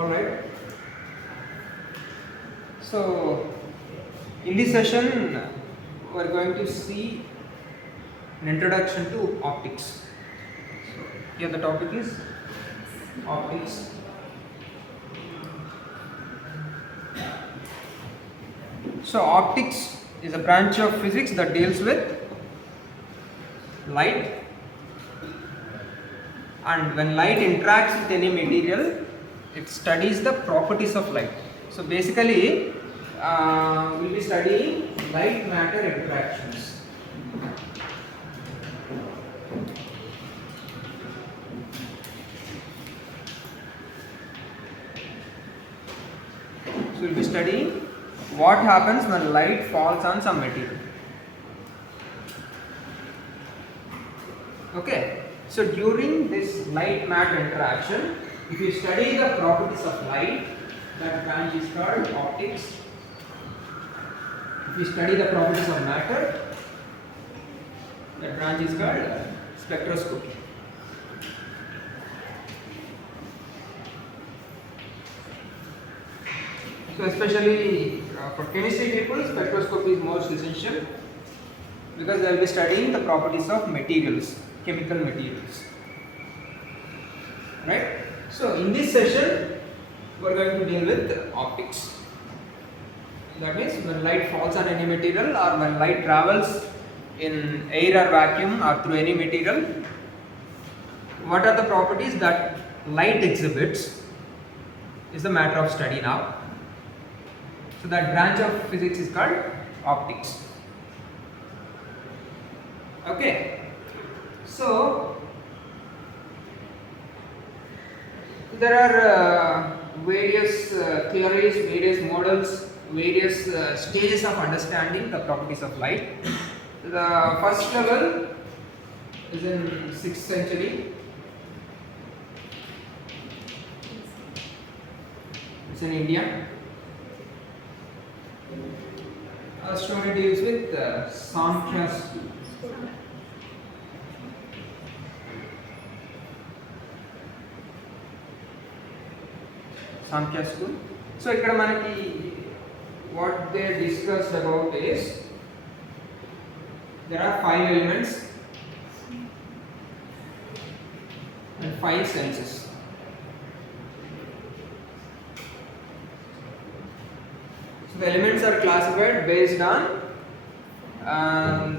Alright. So, in this session, we are going to see an introduction to optics. So, here the topic is optics. So, optics is a branch of physics that deals with light, and when light interacts with any material, it studies the properties of light. So basically, we'll be studying light matter interactions. So we'll be studying what happens when light falls on some material. Okay, so during this light matter interaction, if you study the properties of light, that branch is called optics. If you study the properties of matter, that branch is called spectroscopy. So especially for chemistry people, spectroscopy is most essential because they will be studying the properties of materials, chemical materials. Right? So in this session, we are going to deal with optics. That means when light falls on any material or when light travels in air or vacuum or through any material, what are the properties that light exhibits is the matter of study now. So that branch of physics is called optics. Okay. So there are various theories, various models, various stages of understanding the properties of light. The first level is in 6th century. It's in India. Our story deals with Sem-3 school. Sem-3 school. So ikkada manaki what they discussed about is there are 5 elements and 5 senses. So the elements are classified based on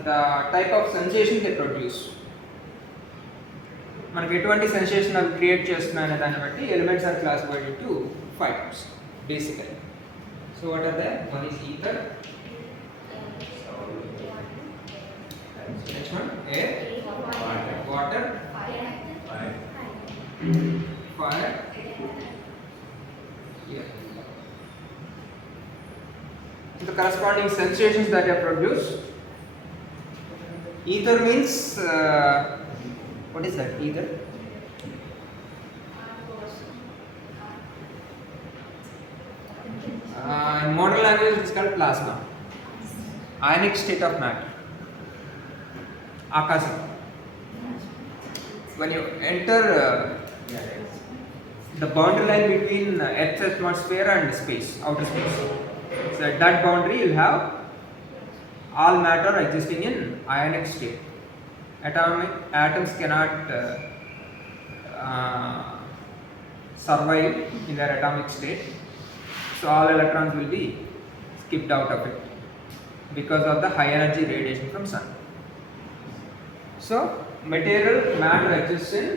the type of sensation they produce. మనకి ఎటువంటి sensation అవి create చేస్తున్నాయి అనే దాన్ని బట్టి elements are classified into 5 types basically. So what are they? One is ether. Next one air, water, fire, yeah. So the corresponding sensations that are produced. Ether means what is that? Ether? In modern language, it's called plasma. Ionic state of matter. Akasha. When you enter the boundary line between Earth's atmosphere and space, outer space, so at that boundary you have all matter existing in ionic state. Atoms cannot survive in their atomic state, so all electrons will be skipped out of it because of the high energy radiation from sun. So material matter exists in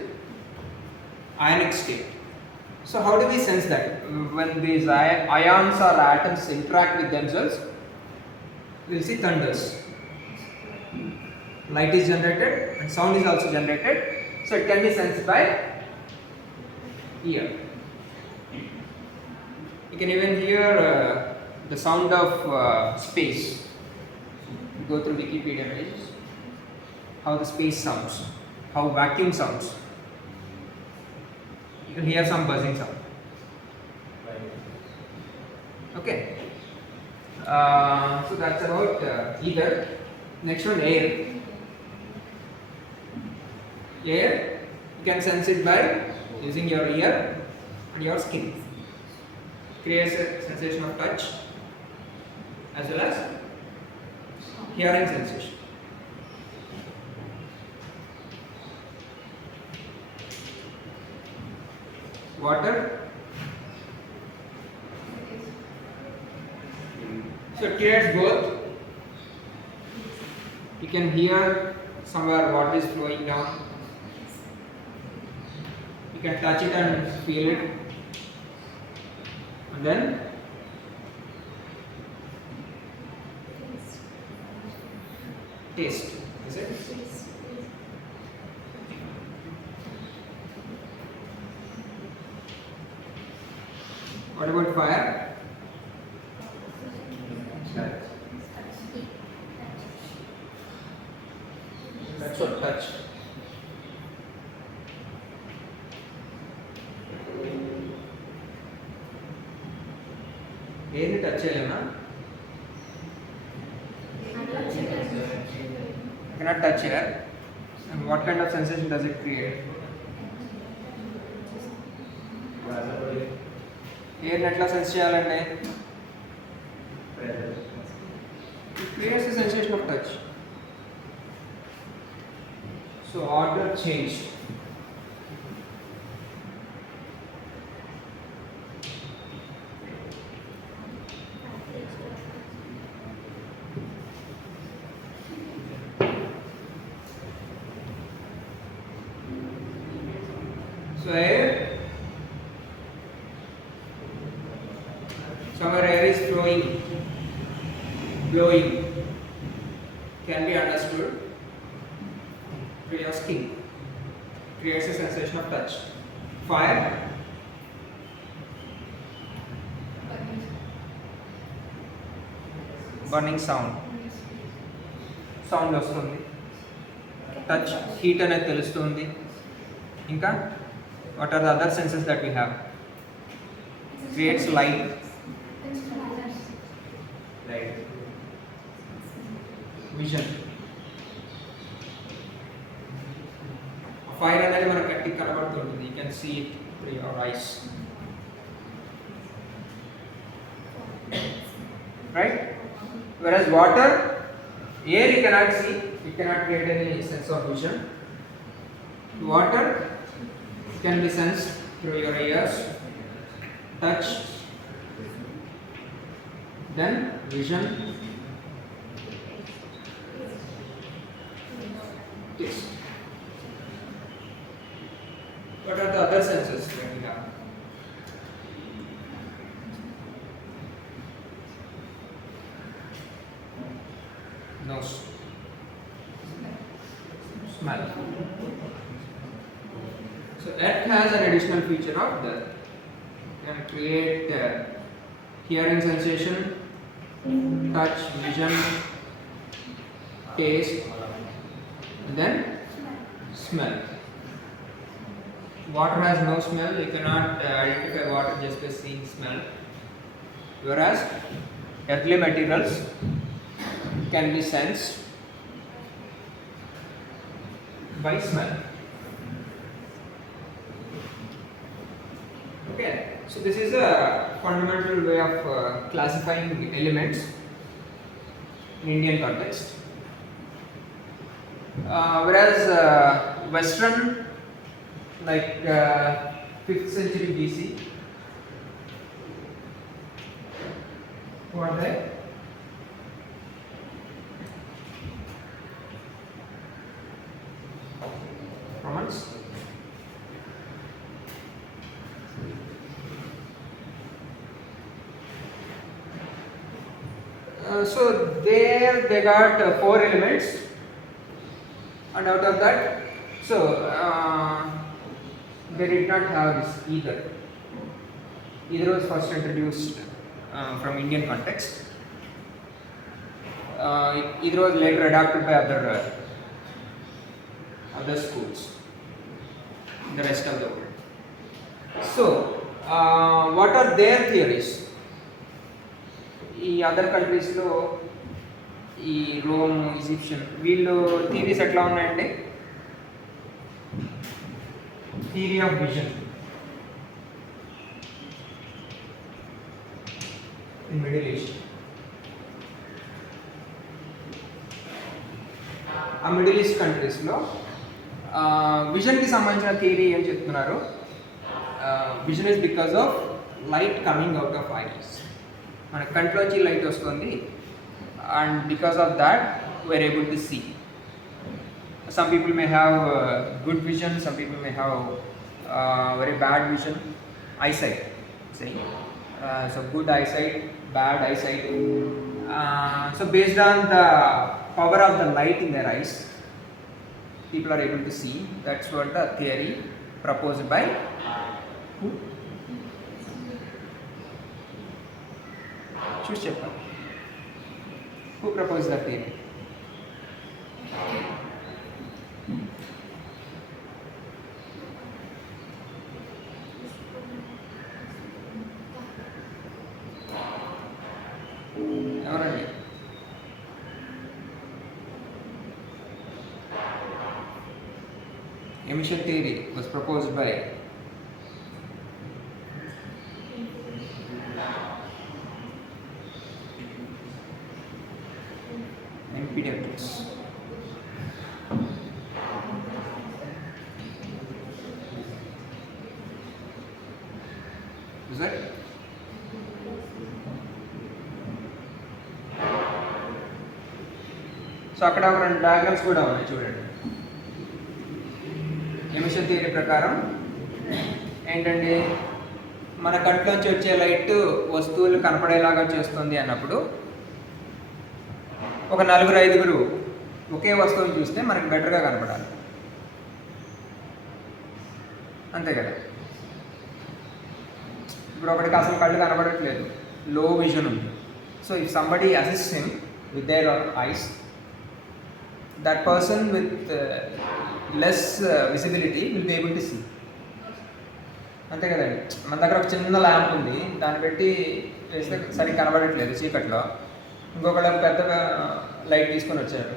ionic state. So how do we sense that? When these ions or atoms interact with themselves, we will see thunders. Light is generated and sound is also generated, so it can be sensed by ear. You can even hear the sound of space. You go through Wikipedia pages, how the space sounds, how vacuum sounds. You can hear some buzzing sound. Okay. So that's about ether. Next one, air. Air, you can sense it by using your ear and your skin. creates a sensation of touch as well as hearing sensation. Water, so it creates both. You can hear somewhere water is flowing down. You can touch it and feel it, and then taste. Is it? What about fire? That's what touch. Air touch cheyalema? I cannot touch air. And what kind of sensation does it create? Air netla sense cheyalante it creates a sensation of touch. So order changed. So air, somewhere air is flowing, blowing, can be understood through your skin, creates a sensation of touch. Fire, burning sound, sound వస్తుంది. Touch, heat అనేది తెలుస్తుంది. ఇంకా what are the other senses that we have? Creates light. Light. Vision. Fire అనేది మన కంటికి కనబడుతుంది. You can see it through your eyes. Right? Whereas water, air you cannot see, it cannot create any sense of vision. Water can be sensed through your ears, touch, then vision, taste. What are the other senses that we have? Nose, smell. So earth has an additional feature of that can create hearing sensation, touch, vision, taste, and then smell. Water has no smell. You cannot identify water just by seeing smell. Whereas earthly materials can be sensed by smell. Okay, so this is a fundamental way of classifying elements in Indian context. Whereas Western, like 5th century BC, who are they? Romans. So there they got 4 elements, and out of that, so they did not have this either. Either was first introduced from Indian context. Either was later adopted by other schools in the rest of the world. So what are their theories? ఈ other కంట్రీస్లో ఈ Rome, Egyptian, వీళ్ళు theories ఎట్లా ఉన్నాయండి? Theory of vision, in Middle East. ఆ Middle East కంట్రీస్లో విజన్కి సంబంధించిన థియరీ ఏం చెప్తున్నారు, vision is because of light coming out of eyes. మన కంట్లోంచి లైట్ వస్తుంది and because of that we are able to see. Some people may have good vision, some people may have very bad vision, eyesight. Say, so good eyesight, bad eyesight. So based on the power of the light in their eyes, people are able to see. That's what the theory proposed by who? Choose chapter. Who proposed that theory? ఎవరండి? Emission theory was proposed by empedocles. Is that? So అక్కడ ఒక రెండు diagrams కూడా ఉన్నాయి చూడండి. Emission theory ప్రకారం ఏంటంటే మన కంట్లోంచి వచ్చే లైట్ వస్తువులు కనపడేలాగా చేస్తుంది అన్నప్పుడు ఒక నలుగురు ఐదుగురు ఒకే వస్తువుని చూస్తే మనకి బెటర్గా కనపడాలి, అంతే కదా. ఇప్పుడు ఒకటికి అసలు కళ్ళు కనపడట్లేదు, లో విజన్ ఉంది. So if somebody assist him with their ice, that person with less visibility will be able to see. అంతే కదండి. మన దగ్గర ఒక చిన్న ల్యాంప్ ఉంది, దాన్ని పెట్టి వేస్తే సరిగ్గా కనబడట్లేదు చీకట్లో, ఇంకొకళ్ళ పెద్ద లైట్ తీసుకొని వచ్చారు,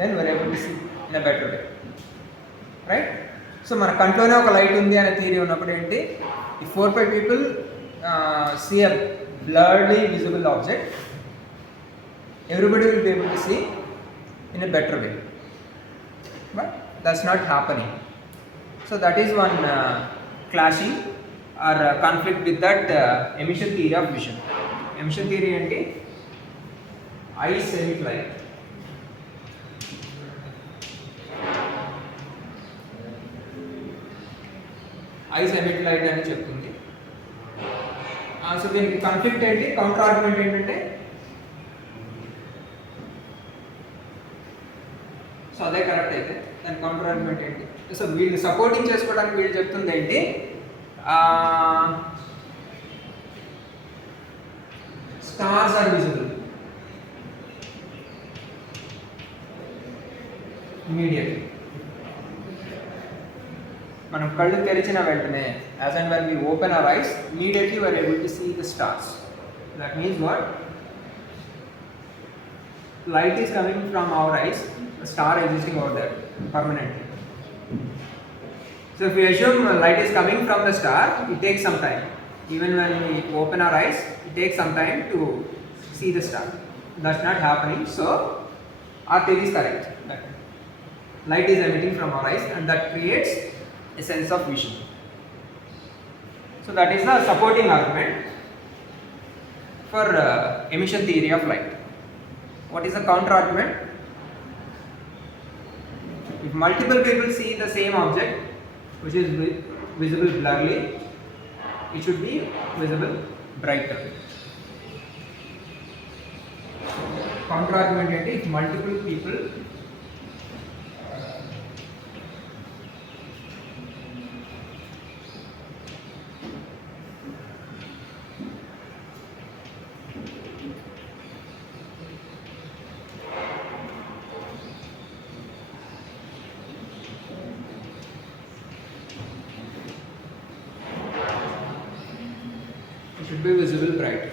then we're able to see in a better way, right. So మన కంట్లోనే ఒక లైట్ ఉంది అనే థియరీ ఉన్నప్పుడు ఏంటి, ఈ 4-5 people see a blurredly visible object, everybody will be able to see in a better way, but that's not happening. So that is one clashing or conflict with that emission theory of vision. Emission theory ante eyes emit light, eyes emit light అని చెప్తుంది. So దీనికి conflict ఏంటి, counter argument ఏంటంటే, so అదే correct అయితే దాని counter argument ఏంటి. So వీళ్ళు సపోర్టింగ్ చేసుకోవడానికి వీళ్ళు చెప్తుంది ఏంటి, స్టార్స్ ఆర్ విజిబుల్ ఇమీడియట్లీ. మనం కళ్ళు తెరిచిన వెంటనే, as and when we open our eyes, immediately we are able to see the stars. That means what, light is coming from our eyes, a star existing over there permanently. So if we assume light is coming from the star, it takes some time. Even when we open our eyes, it takes some time to see the star. That's not happening. So our theory is correct. That light is emitting from our eyes, and that creates a sense of vision. So that is the supporting argument for emission theory of light. What is the counter argument? If multiple people see the same object which is visible blurrily, it should be visible brighter. Counter argument is if multiple people should be visible bright.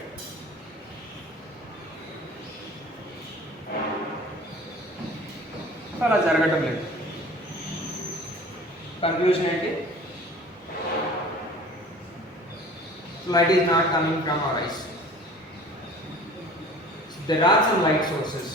అలా జరగటం లేదు. Conclusion ఏంటి, light is not coming from our eyes. there are some light sources.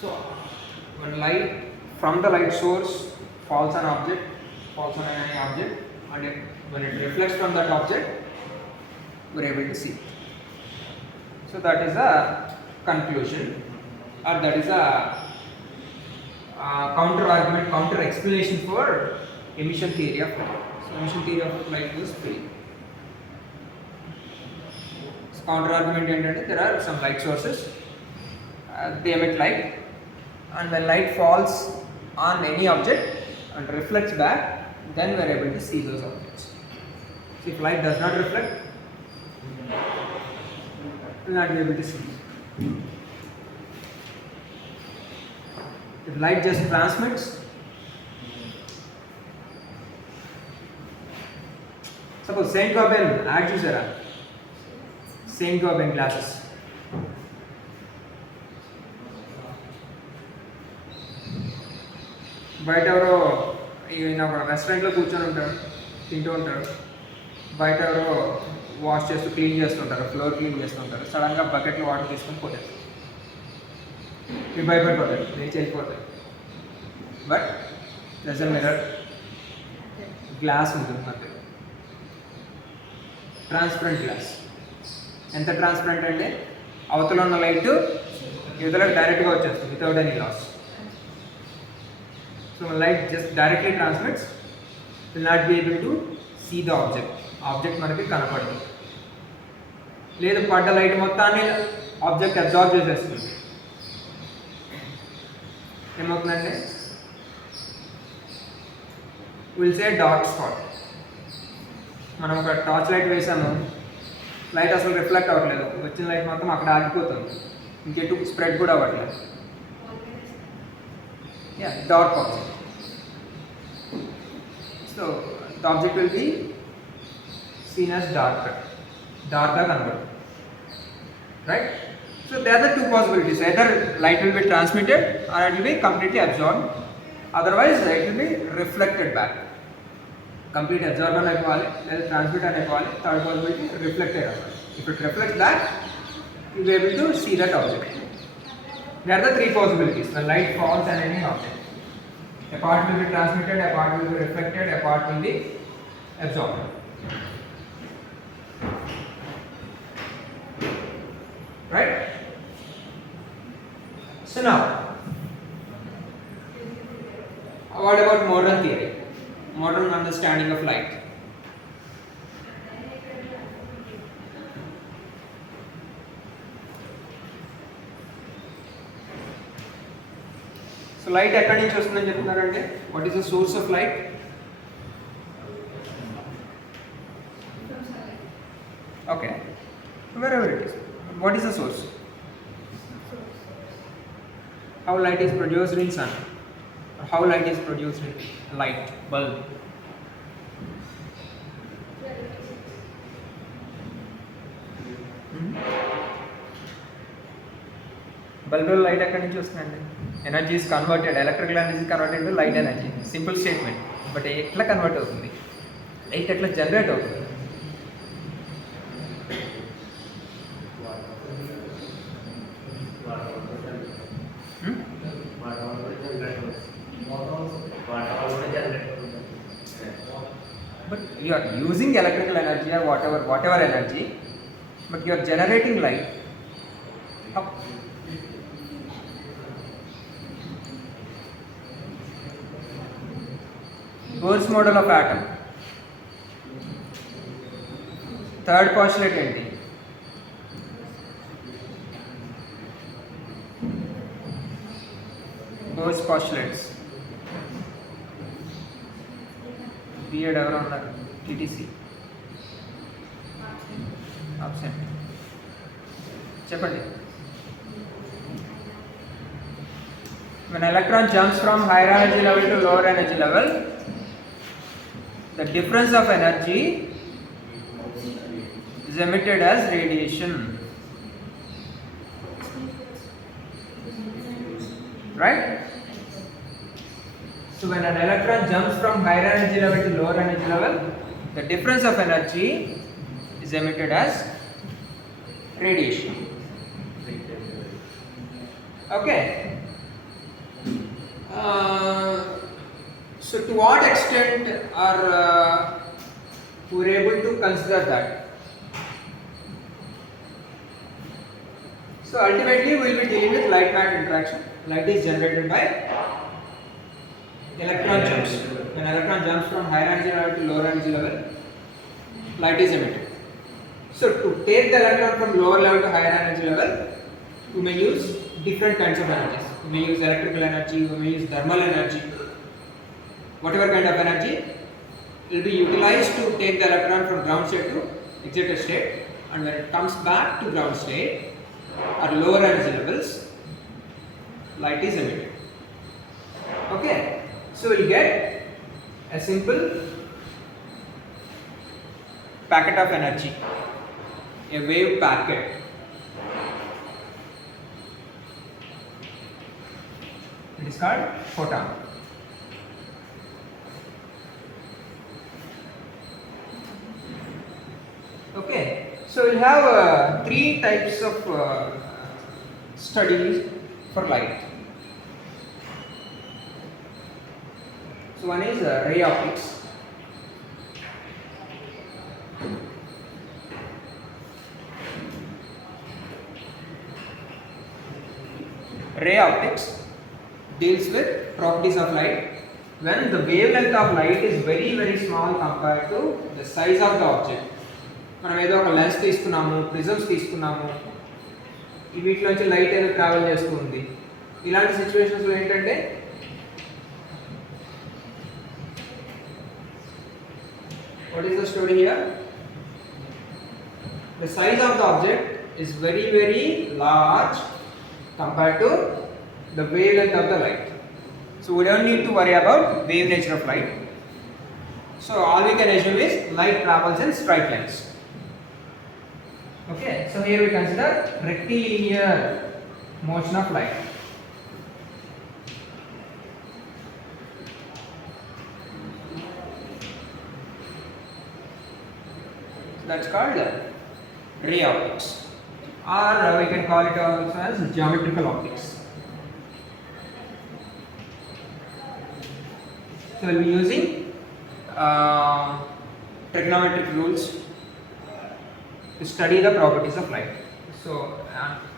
So, when light from the light source falls on object, falls on any object, and when it reflects from that object, we are able to see. So that is a conclusion, or that is a counter argument, counter explanation for emission theory of light. So emission theory of light is free. So counter argument is there are some light sources, they emit light, and when light falls on any object and reflects back, then we are able to see those objects. So if light does not reflect, we will not be able to see. If light just transmits, suppose Saint-Gobain ad chusara, Saint-Gobain glasses. బయట ఎవరో ఈయన ఒక రెస్టారెంట్లో కూర్చొని ఉంటారు, తింటూ ఉంటారు, బయట ఎవరో వాష్ చేస్తూ క్లీన్ చేస్తుంటారు, ఫ్లోర్ క్లీన్ చేస్తుంటారు, సడన్గా బకెట్లో వాటర్ తీసుకొని పోతారు, ఇవి భయపడిపోతారు, లేచి వెళ్ళిపోతాయి. But thus a mirror, glass ఉంటుంది మధ్య, ట్రాన్స్పరెంట్ గ్లాస్. ఎంత ట్రాన్స్పరెంట్ అంటే అవతల ఉన్న లైట్ ఇవతలకు డైరెక్ట్గా వచ్చేస్తుంది without any loss. So light just directly transmits, will not be able to see the object. Object మనకి కనపడదు. లేదు పడ్డ లైట్ మొత్తాన్ని ఆబ్జెక్ట్ అబ్జార్బ్ చేసేస్తుంది. ఏమవుతుందంటే విల్ సే డాట్ స్పాట్. మనం ఒక టార్చ్ లైట్ వేసాము, లైట్ అసలు రిఫ్లెక్ట్ అవ్వట్లేదు, వచ్చిన లైట్ మొత్తం అక్కడ ఆగిపోతుంది, ఇంకెటు స్ప్రెడ్ కూడా అవ్వట్లేదు. Yeah, dark object. So the object will be seen as darker converted, right? So there are the two possibilities: either light will be transmitted or it will be completely absorbed. Otherwise, it will be reflected back. Complete absorber ayipali, లేదా transmit ayipali. Third possibility, reflected ayipali. If it reflects back, you will be able to see that object. There are the three possibilities when light falls on any object. A part will be transmitted, a part will be reflected, a part will be absorbed. Right? So now, what about modern theory? Modern understanding of light. So light ఎక్కడి నుంచి వస్తుందని చెప్తున్నారంటే, what is the source of light? Okay, wherever it is, what is the source? How light is produced in sun, or how light is produced in light bulb? Bulb light ఎక్కడి నుంచి వస్తుందండి? Energy is converted, electrical energy is converted to light energy. Simple statement. But ఎట్లా convert అవుతుంది? Light ఎట్లా generate అవుతుంది? But you are using electrical energy or whatever energy, but you are generating light. How? Bohr's model of atom. Third postulate ఏంటి? Bohr's postulates. టీఏడ్ ఎవరు ఉన్నారు? TTC absent. చెప్పండి. When electron jumps from higher energy level to lower energy level, the difference of energy is emitted as radiation. Right? So when an electron jumps from higher energy level to lower energy level, the difference of energy is emitted as radiation. Okay. So to what extent are we able to consider that? So ultimately we will be dealing with light matter interaction. Light is generated by electron jumps. When electron jumps from higher energy level to lower energy level, light is emitted. So to take the electron from lower level to higher energy level, we may use different kinds of energies. We may use electrical energy, we may use thermal energy. Whatever kind of energy will be utilized to take the electron from ground state to excited state, and when it comes back to ground state or lower energy levels, light is emitted. Okay, so we'll get a simple packet of energy, a wave packet. It is called photon. Okay, so we'll have three types of studies for light. So one is ray optics. Ray optics deals with properties of light when the wavelength of light is very small compared to the size of the object. మనం ఏదో ఒక lens తీసుకున్నాము, prisms తీసుకున్నాము, ఈ వీటిలోంచి light ఏదో travel చేస్తూ ఉంది. ఇలాంటి సిచ్యువేషన్స్లో ఏంటంటే what is the story here? The size of the object is very large compared to the wavelength of the light. So we don't need to worry about wave nature of light. So all we can assume is light travels in straight lines. Okay, so here we consider rectilinear motion of light. So that's called ray optics, or we can call it also as geometrical optics. So we'll be using trigonometric rules to study the properties of light. So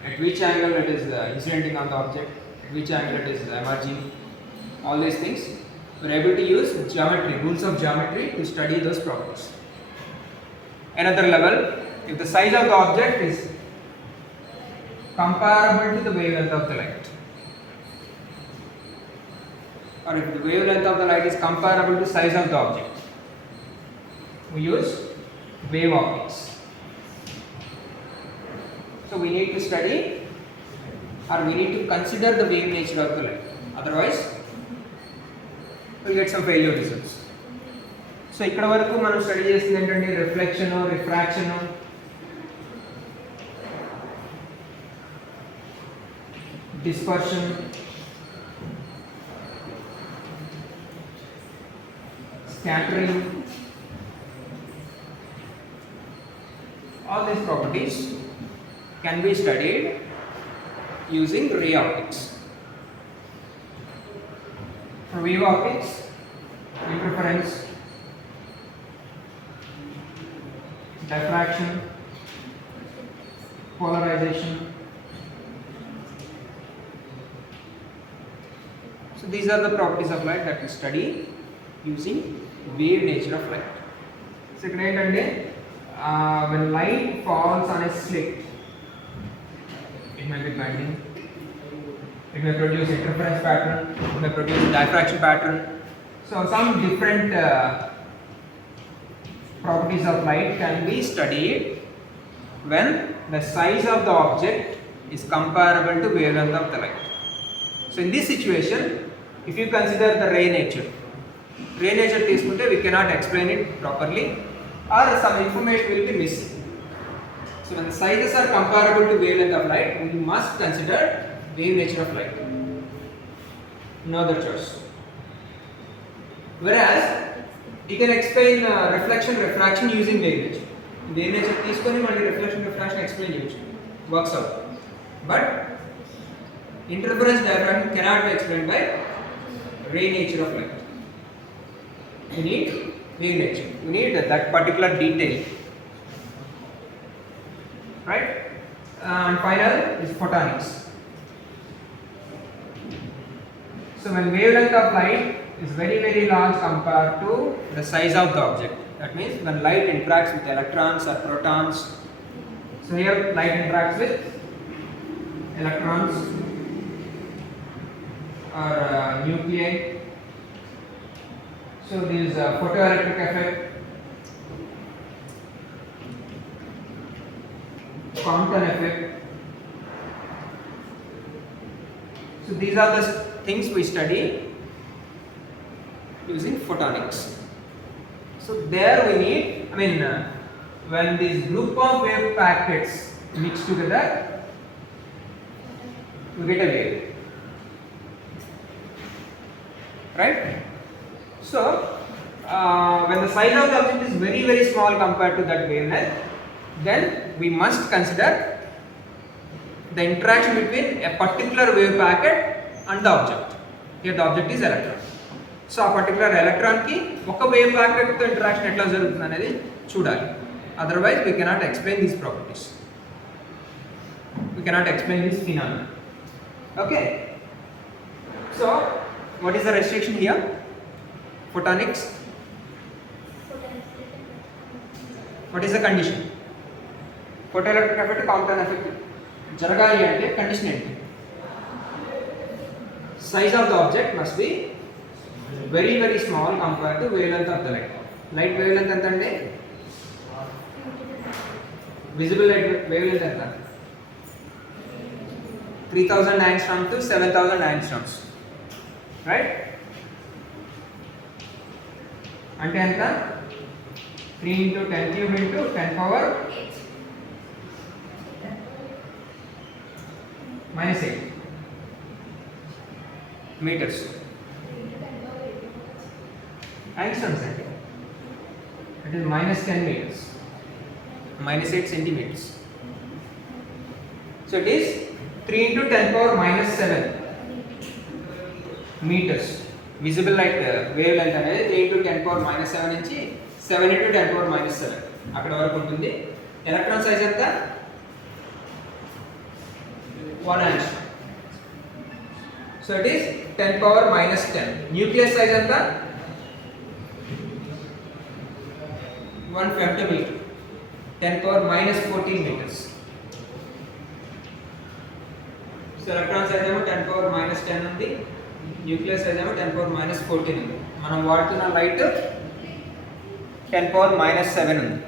at which angle it is incidenting on the object, at which angle it is emerging, all these things we're able to use geometry, rules of geometry to study those properties. Another level, if the size of the object is comparable to the wavelength of the light, or if the wavelength of the light is comparable to size of the object, we use wave optics. So we need to study, or we need to consider the wave nature of the light, otherwise we'll get some failure results. So ఇక్కడ వరకు మనం study చేస్తుంది ఏంటంటే reflection, refraction, dispersion, scattering, all these properties can be studied using ray optics. For wave optics, interference, diffraction, polarization. So these are the properties of light that we study using wave nature of light. Second ఏంటంటే when light falls on a slit, it may be bending, it may produce interference pattern, it may produce diffraction pattern. So some different properties of light can be studied when the size of the object is comparable to wavelength of the light. So in this situation, if you consider the ray nature తీసుకుంటే we cannot explain it properly or some information will be missing. So when the sizes are comparable to wavelength of light, we must consider wave nature of light. No other choice. Whereas you can explain reflection refraction using wave nature. Wave nature తీసుకొని మళ్ళీ reflection refraction explain చేయొచ్చు, works out. But interference diffraction cannot be explained by ray nature of light. You need wave nature. You need that particular detail, right? And final is photonics. So when wavelength of light is very very large compared to the size of the object, that means when light interacts with electrons or protons. So here light interacts with electrons or nuclei. So this is a photoelectric effect, Compton effect. So these are the things we study using photonics. So there we need, when this group of wave packets mix together, we get a wave, right? So when the size of the object is very very small compared to that wavelength, then we must consider the interaction between a particular wave packet and the object. Here the object is electron. So a particular electron ki oka wave packet to interaction etla jarugutundi anedi chudali. Otherwise we cannot explain these properties. We cannot explain this phenomenon. Okay. So what is the restriction here? Photonics. What is the condition? Photoelectric effect, Compton effect జరగాలి అంటే condition ఏంటి? Size of the object must be very very small compared to wavelength of the light. Light wavelength ఎంత అంటే visible light wavelength ఎంత? 3000 angstrom to 7000 angstroms, right? అంటే ఎంత? 3 into 10 cube into 10 power minus 8 meters. Angstroms అంటే it is minus 10 meters, minus 8 centimeters. So it is 3 into 10 power minus 7 meters. Visible light wavelength అనేది 3 into 10 power minus 7 నుంచి 7 into 10 power minus 7 అక్కడ వరకు ఉంటుంది. Electron size ఎంత? 1 angstrom. So it is 10 power minus 10. Nucleus size ఎంత? 1 femtometer, 10 power minus 14 meters. So electron size ఏమో 10 power minus 10 ఉంది, nucleus size ఏమో 10 power minus 14 ఉంది. మనం వాడుతున్న లైట్ 10 power minus 7 ఉంది.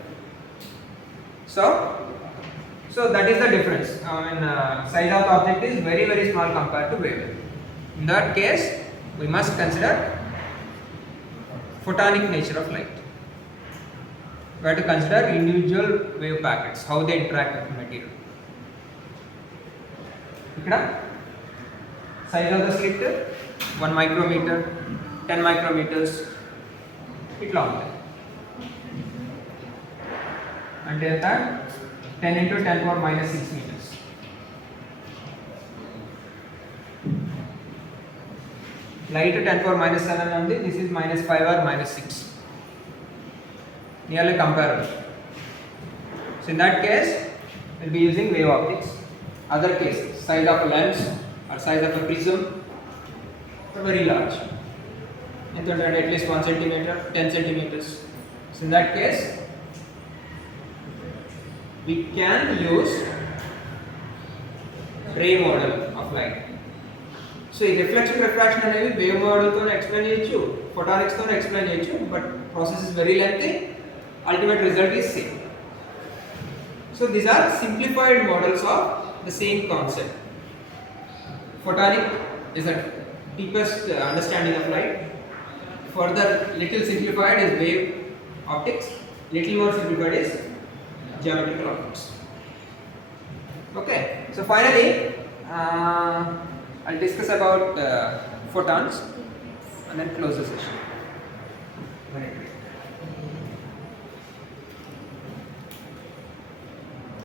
So that is the difference. Size of the object is very very small compared to wavelength. In that case, we must consider photonic nature of light. We have to consider individual wave packets, how they interact with the material. Ikkada size of the slit 1 micrometer, 10 micrometers itla untayi. అంటే ఎంత? 10 into 10 power minus 6 meters. Light 10 power minus 7 ఉంది, this is minus 5 or minus 6. Nearly comparable. So in that case, we'll be using wave optics. Other cases, size of a lens or size of a prism are very large. At least 1 centimeter, 10 centimeters. So in that case, we can use ray model of light. So ఈ reflection refraction అనేవి wave model తో explain చేయొచ్చు, ఫోటానిక్స్ తో explain చేయొచ్చు, but process is very lengthy ultimate result is same. So these are simplified models of the same concept. Photonic is the deepest understanding of light. Further, little simplified is wave optics. Little more simplified is geometrical optics. Okay. So finally, I'll discuss about photons and then close the session.